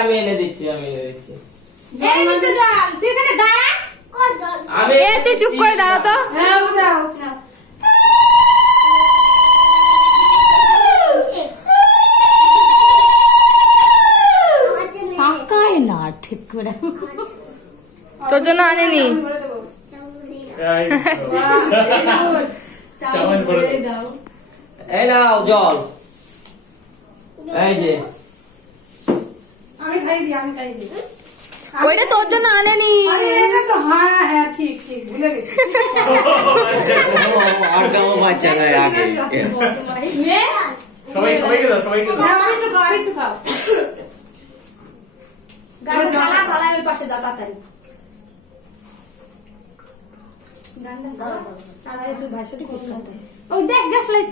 আমি এনে দিচ্ছি তুই এখানে দাঁড়া। তুই চুপ করে দাঁড়া তো। তাকায় না ঠিক করে। তোর জন্য আনেনি। এই নাও জল, এই যে আমি খাই দিই। ওইটা তোর জন্য আনেনি। হ্যাঁ ঠিক ভুলে গেছি। আর গাও বাচ্চা নাই আগে সবাইকে দাও আরেকটু খাও। থালা ওই পাশে দাও তাড়াতাড়ি। ওই দেখ গ্যাস লাইট